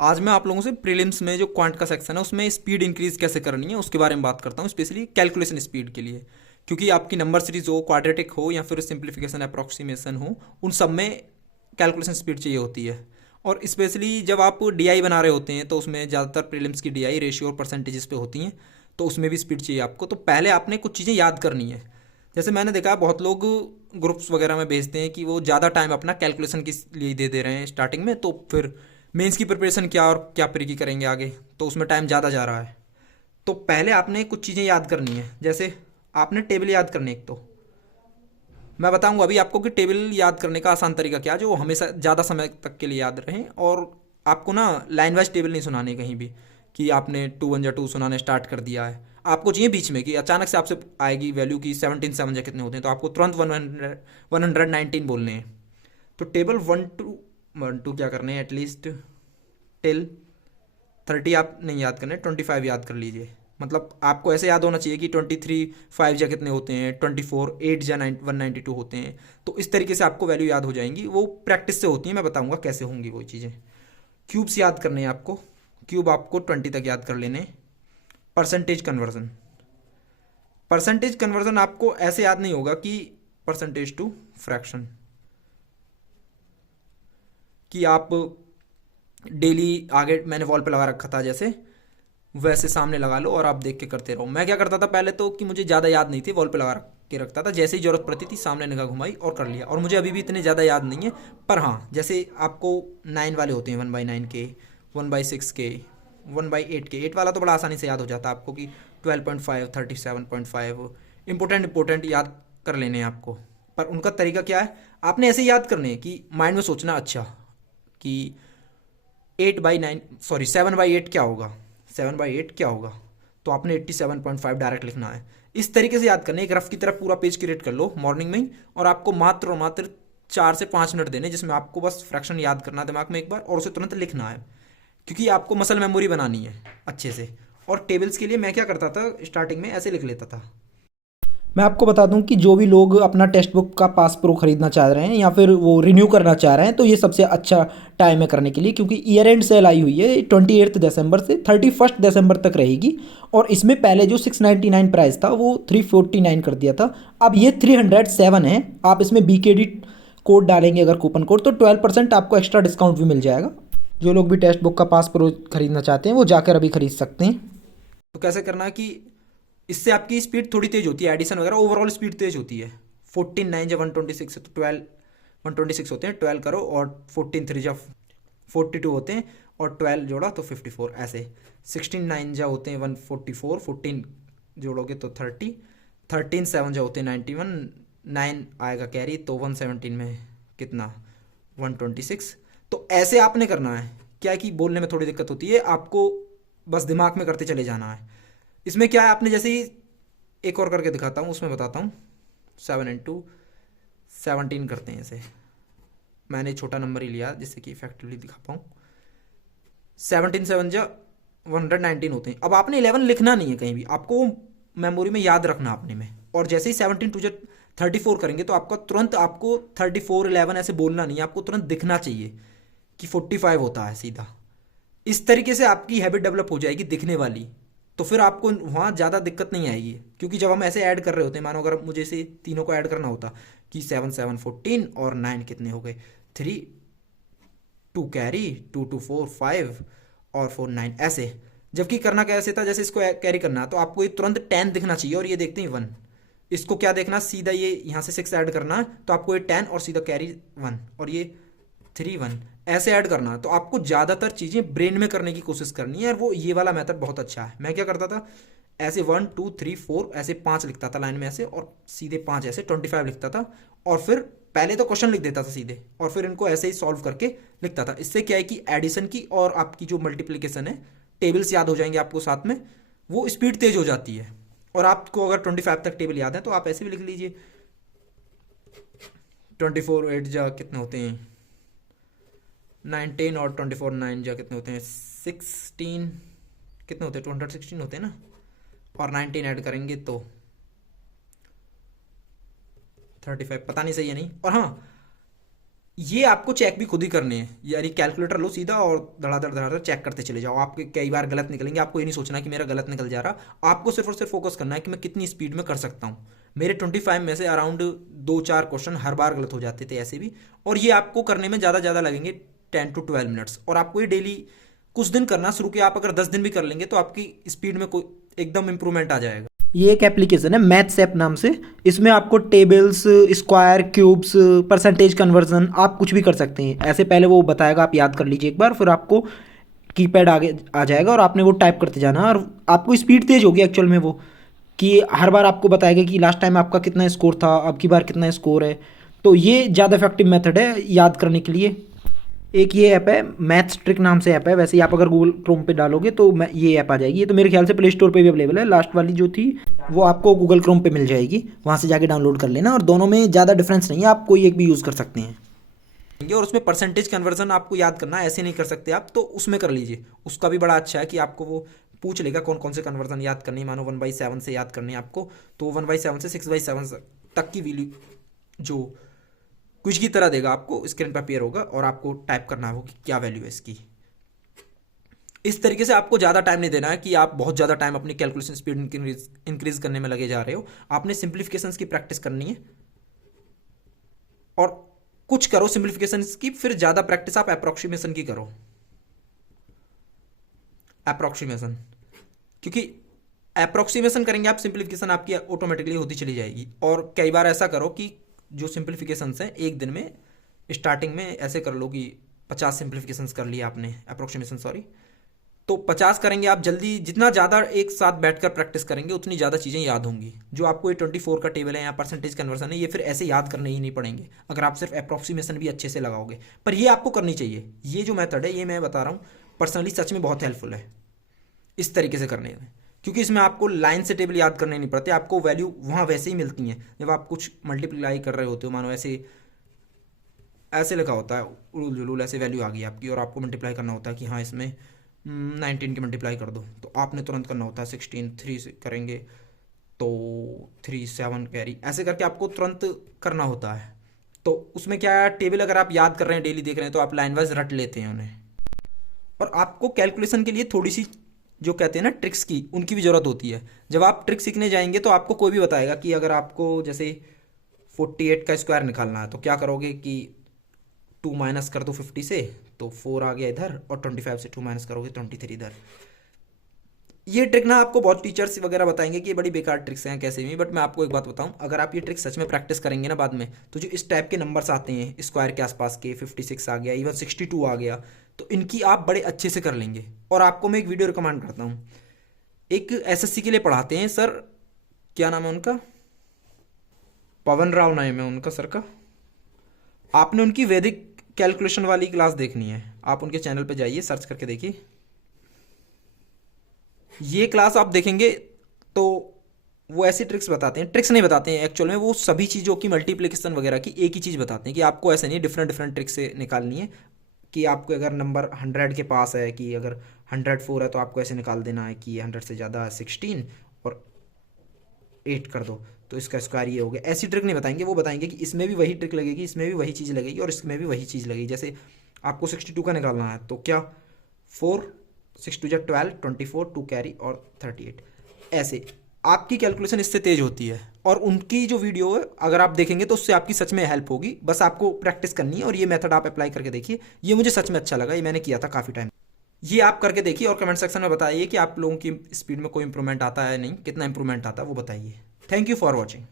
आज मैं आप लोगों से प्रीलिम्स में जो क्वांट का सेक्शन है उसमें स्पीड इंक्रीज कैसे करनी है उसके बारे में बात करता हूँ, स्पेशली कैलकुलेशन स्पीड के लिए। क्योंकि आपकी नंबर सीरीज हो, क्वाड्रेटिक हो या फिर सिंप्लीफिकेशन अप्रॉक्सीमेशन हो, उन सब में कैलकुलेशन स्पीड चाहिए होती है। और स्पेशली जब आप डीआई बना रहे होते हैं तो उसमें ज़्यादातर प्रीलिम्स की डीआई रेशियो और परसेंटेजेस पे होती हैं, तो उसमें भी स्पीड चाहिए आपको। तो पहले आपने कुछ चीज़ें याद करनी है। जैसे मैंने देखा बहुत लोग ग्रुप्स वगैरह में भेजते हैं कि वो ज़्यादा टाइम अपना कैलकुलेशन के लिए दे रहे हैं स्टार्टिंग में, तो फिर मेंस की प्रिपरेशन क्या और क्या प्री की करेंगे आगे, तो उसमें टाइम ज़्यादा जा रहा है। तो पहले आपने कुछ चीज़ें याद करनी है। जैसे आपने टेबल याद करनी है एक, तो मैं बताऊंगा अभी आपको कि टेबल याद करने का आसान तरीका क्या है जो हमेशा ज़्यादा समय तक के लिए याद रहे। और आपको ना लाइन वाइज टेबल नहीं सुनाने कहीं भी कि आपने 2 1 जा 2 सुनाने स्टार्ट कर दिया है। आपको चाहिए बीच में कि अचानक से आपसे आएगी वैल्यू की 17 7 जा कितने होते हैं, तो आपको तुरंत 119 बोलने हैं। तो टेबल 1 to 1 क्या करने हैं, एटलीस्ट टिल 30 आप नहीं याद करने, 25 याद कर लीजिए। मतलब आपको ऐसे याद होना चाहिए कि 23 5 जा कितने होते हैं, 24 8 जा 192 होते हैं। तो इस तरीके से आपको वैल्यू याद हो जाएंगी, वो प्रैक्टिस से होती है। मैं बताऊंगा कैसे होंगी वो चीज़ें। क्यूब्स याद करने हैं आपको। क्यूब आपको 20 तक याद कर लेने। परसेंटेज कन्वर्जन, परसेंटेज कन्वर्जन आपको ऐसे याद नहीं होगा कि परसेंटेज टू फ्रैक्शन, कि आप डेली आगे मैंने वॉल पे लगा रखा था जैसे वैसे सामने लगा लो और आप देख के करते रहो। मैं क्या करता था पहले तो कि मुझे ज़्यादा याद नहीं थी, वॉल पे लगा के रखता था, जैसे ही जरूरत पड़ती थी सामने निगाह घुमाई और कर लिया। और मुझे अभी भी इतने ज़्यादा याद नहीं है, पर हाँ जैसे आपको 9 वाले होते हैं, 1/9 के, 1/6 के, 1/8 के। 8 वाला तो बड़ा आसानी से याद हो जाता है आपको कि 12.5 37.5 इंपॉर्टेंट याद कर लेने हैं आपको। पर उनका तरीका क्या है, आपने ऐसे याद करने हैं कि माइंड में सोचना अच्छा कि 8/9 सॉरी 7/8 क्या होगा, 7/8 क्या होगा, तो आपने 87.5 डायरेक्ट लिखना है। इस तरीके से याद करना है। एक रफ की तरफ पूरा पेज क्रिएट कर लो मॉर्निंग में ही, और आपको मात्र और मात्र 4 से 5 मिनट देने जिसमें आपको बस फ्रैक्शन याद करना है दिमाग में एक बार और उसे तुरंत लिखना है। क्योंकि आपको मसल मेमोरी बनानी है अच्छे से। और टेबल्स के लिए मैं क्या करता था, स्टार्टिंग में ऐसे लिख लेता था। मैं आपको बता दूं कि जो भी लोग अपना टेक्स्ट बुक का पास प्रो खरीदना चाह रहे हैं या फिर वो रिन्यू करना चाह रहे हैं, तो ये सबसे अच्छा टाइम है करने के लिए। क्योंकि ईयर एंड सेल आई हुई है 28 दिसंबर से 31 दिसंबर तक रहेगी। और इसमें पहले जो 699 प्राइस था वो 349 कर दिया था, अब ये 307 है। आप इसमें BKD कोड डालेंगे अगर कूपन कोड, तो 12% आपको एक्स्ट्रा डिस्काउंट भी मिल जाएगा। जो लोग भी टेक्स्ट बुक का पास प्रो खरीदना चाहते हैं वो जाकर अभी खरीद सकते हैं। तो कैसे करना है कि इससे आपकी स्पीड थोड़ी तेज होती है, एडिशन वगैरह ओवरऑल स्पीड तेज होती है। 14 9 जब 126 है तो 12 126 होते हैं, 12 करो, और 14 3 जब 42 होते हैं, और 12 जोड़ा तो 54 ऐसे। 16 9 जा होते हैं 144, 14 जोड़ोगे तो 30, 13 7 जा होते हैं 91, 9 आएगा कैरी तो 117 में कितना 126। तो ऐसे आपने करना है। क्या है कि बोलने में थोड़ी दिक्कत होती है आपको, बस दिमाग में करते चले जाना है। इसमें क्या है, आपने जैसे ही एक और करके दिखाता हूँ उसमें बताता हूँ। 7 into 17 करते हैं इसे। मैंने छोटा नंबर ही लिया जिससे कि इफेक्टिवली दिखा पाऊँ। 17 7 जा 119 होते हैं। अब आपने 11 लिखना नहीं है कहीं भी, आपको मेमोरी में याद रखना अपने में। और जैसे ही 17 2 जा 34 करेंगे तो आपका तुरंत आपको 34 11 ऐसे बोलना नहीं है, आपको तुरंत दिखना चाहिए कि 45 होता है सीधा। इस तरीके से आपकी हैबिट डेवलप हो जाएगी दिखने वाली। तो फिर आपको वहाँ ज़्यादा दिक्कत नहीं आएगी। क्योंकि जब हम ऐसे ऐड कर रहे होते हैं, मानो अगर मुझे इसे तीनों को ऐड करना होता कि 7 7 14 और 9 कितने हो गए, 3 2 कैरी, 2 2 4 5 और 4 9 ऐसे। जबकि करना कैसे था, जैसे इसको कैरी करना तो आपको ये तुरंत 10 दिखना चाहिए, और ये देखते हैं 1। इसको क्या देखना, सीधा ये यहाँ से 6 ऐड करना है तो आपको ये 10 और सीधा कैरी 1, और ये 3 1 ऐसे ऐड करना। तो आपको ज़्यादातर चीज़ें ब्रेन में करने की कोशिश करनी है, और वो ये वाला मेथड बहुत अच्छा है। मैं क्या करता था, ऐसे 1 2 3 4 ऐसे 5 लिखता था लाइन में ऐसे, और सीधे 5 ऐसे 25 लिखता था। और फिर पहले तो क्वेश्चन लिख देता था सीधे, और फिर इनको ऐसे ही सॉल्व करके लिखता था। इससे क्या है कि एडिशन की और आपकी जो मल्टीप्लिकेशन है, टेबल्स याद हो जाएंगे आपको साथ में, वो स्पीड तेज हो जाती है। और आपको अगर 25 तक टेबल याद है तो आप ऐसे भी लिख लीजिए। 24 8 जा कितने होते हैं 19, और 24 9 जा कितने होते हैं 16, कितने होते हैं 216 होते हैं ना, और 19 ऐड करेंगे तो 35, पता नहीं सही है नहीं। और हाँ, ये आपको चेक भी खुद ही करने हैं, यानी कैलकुलेटर लो सीधा और धड़ाधड़ धड़ाधड़ चेक करते चले जाओ। आपके कई बार गलत निकलेंगे, आपको ये नहीं सोचना कि मेरा गलत निकल जा रहा, आपको सिर्फ और सिर्फ फोकस करना है कि मैं कितनी स्पीड में कर सकता हूँ। मेरे 25 में से अराउंड 2-4 क्वेश्चन हर बार गलत हो जाते थे ऐसे भी, और ये आपको करने में ज़्यादा लगेंगे 10 to 12 मिनट्स। और आपको ये डेली कुछ दिन करना शुरू किया, आप अगर 10 दिन भी कर लेंगे तो आपकी स्पीड में कोई एकदम इंप्रूवमेंट आ जाएगा। ये एक एप्लीकेशन है मैथ्स ऐप नाम से। इसमें आपको tables, square, cubes, percentage conversion आप कुछ भी कर सकते हैं। ऐसे पहले वो बताएगा, आप याद कर लीजिए एक बार, फिर आपको कीपैड आगे आ जाएगा और आपने वो टाइप करते जाना, और आपको स्पीड तेज होगी एक्चुअल में वो, कि हर बार आपको बताएगा कि लास्ट टाइम आपका कितना स्कोर था, अब की बार कितना स्कोर है। तो ये ज़्यादा इफेक्टिव मेथड है याद करने के लिए। एक ये ऐप है मैथ्स ट्रिक नाम से ऐप है। वैसे ही आप अगर गूगल क्रोम पे डालोगे तो मैं ये ऐप आ जाएगी। ये तो मेरे ख्याल से प्ले स्टोर पे भी अवेलेबल है। लास्ट वाली जो थी वो आपको गूगल क्रोम पे मिल जाएगी, वहाँ से जाके डाउनलोड कर लेना। और दोनों में ज़्यादा डिफरेंस नहीं है, आप कोई एक भी यूज़ कर सकते हैं। और उसमें परसेंटेज कन्वर्जन आपको याद करना है, ऐसे नहीं कर सकते आप, तो उसमें कर लीजिए। उसका भी बड़ा अच्छा है कि आपको वो पूछ लेगा कौन कौन से कन्वर्जन याद करनी है। मानो 1/7 से याद करनी है आपको, तो 1/7 से 6/7 तक की वैल्यू जो कुछ की तरह देगा, आपको स्क्रीन पर अपीयर होगा और आपको टाइप करना होगा कि क्या वैल्यू है इसकी। इस तरीके से आपको ज़्यादा टाइम नहीं देना है कि आप बहुत ज़्यादा टाइम अपनी कैलकुलेशन स्पीड इंक्रीज करने में लगे जा रहे हो। आपने सिंप्लीफिकेशंस की प्रैक्टिस करनी है और कुछ करो सिंप्लीफिकेशंस की, फिर ज़्यादा प्रैक्टिस आप अप्रोक्सीमेशन की करो। अप्रोक्सीमेशन, क्योंकि अप्रोक्सीमेशन करेंगे आप, सिंप्लीफिकेशन आपकी ऑटोमेटिकली होती चली जाएगी। और कई बार ऐसा करो कि जो सिंप्लीफिकेशंस हैं एक दिन में स्टार्टिंग में ऐसे कर लो कि 50 सिंप्लीफिकेशंस कर लिया आपने, अप्रोक्सीमेशन सॉरी, तो 50 करेंगे आप जल्दी। जितना ज़्यादा एक साथ बैठकर प्रैक्टिस करेंगे उतनी ज़्यादा चीज़ें याद होंगी। जो आपको ये 24 का टेबल है या परसेंटेज कन्वर्जन है, ये फिर ऐसे याद करने ही नहीं पड़ेंगे अगर आप सिर्फ अप्रोक्सीमेशन भी अच्छे से लगाओगे। पर ये आपको करनी चाहिए। ये जो मेथड है, ये मैं बता रहा हूँ पर्सनली सच में बहुत हेल्पफुल है इस तरीके से करने में, क्योंकि इसमें आपको लाइन से टेबल याद करने नहीं पड़ते, आपको वैल्यू वहाँ वैसे ही मिलती हैं। जब आप कुछ मल्टीप्लाई कर रहे होते हो, मानो ऐसे ऐसे लिखा होता है उलूल जुलूल, ऐसे वैल्यू आ गई आपकी, और आपको मल्टीप्लाई करना होता है कि हाँ इसमें 19 की मल्टीप्लाई कर दो, तो आपने तुरंत करना होता है 16 3 से करेंगे तो 3 7 कैरी, ऐसे करके आपको तुरंत करना होता है। तो उसमें क्या है, टेबल अगर आप याद कर रहे हैं, डेली देख रहे हैं, तो आप लाइन वाइज रट लेते हैं उन्हें। और आपको कैलकुलेशन के लिए थोड़ी सी जो कहते हैं ना ट्रिक्स की, उनकी भी ज़रूरत होती है। जब आप ट्रिक सीखने जाएंगे तो आपको कोई भी बताएगा कि अगर आपको जैसे 48 का स्क्वायर निकालना है तो क्या करोगे कि 2 माइनस कर दो 50 से, तो 4 आ गया इधर, और 25 से 2 माइनस करोगे 23 इधर। ये ट्रिक ना आपको बहुत टीचर्स वगैरह बताएंगे कि ये बड़ी बेकार ट्रिक्स हैं कैसे भी, बट मैं आपको एक बात बताऊं, अगर आप ये ट्रिक सच में प्रैक्टिस करेंगे ना बाद में, तो जो इस टाइप के नंबर्स आते हैं स्क्वायर के आसपास के, 56 आ गया, इवन 62 आ गया, तो इनकी आप बड़े अच्छे से कर लेंगे। और आपको मैं एक वीडियो रिकमेंड करता हूँ, एक एसएससी के लिए पढ़ाते हैं सर, क्या नाम है उनका, पवन राव नाम है उनका सर का। आपने उनकी वैदिक कैलकुलेशन वाली क्लास देखनी है, आप उनके चैनल पे जाइए, सर्च करके देखिए। ये क्लास आप देखेंगे तो वो ऐसी ट्रिक्स बताते हैं, ट्रिक्स नहीं बताते हैं एक्चुअल में, वो सभी चीज़ों की मल्टीप्लिकेशन वगैरह की एक ही चीज़ बताते हैं कि आपको ऐसा नहीं डिफरेंट डिफरेंट ट्रिक्स से निकालनी है। कि आपको अगर नंबर 100 के पास है, कि अगर 104 है तो आपको ऐसे निकाल देना है कि 100 से ज़्यादा 16 और 8 कर दो तो इसका स्क्वायर ये हो गया। ऐसी ट्रिक नहीं बताएंगे, वो बताएंगे कि इसमें भी वही ट्रिक लगेगी, इसमें भी वही चीज़ लगेगी, और इसमें भी वही चीज़ लगेगी। जैसे आपको 62 का निकालना है तो क्या 4 6 2 12 24 2 कैरी और 38, ऐसे आपकी कैलकुलेशन इससे तेज होती है। और उनकी जो वीडियो है अगर आप देखेंगे तो उससे आपकी सच में हेल्प होगी। बस आपको प्रैक्टिस करनी है और ये मेथड आप अप्लाई करके देखिए। ये मुझे सच में अच्छा लगा, ये मैंने किया था काफ़ी टाइम। ये आप करके देखिए और कमेंट सेक्शन में बताइए कि आप लोगों की स्पीड में कोई इंप्रूवमेंट आता है नहीं, कितना इंप्रूवमेंट आता है वो बताइए। Thank you for watching.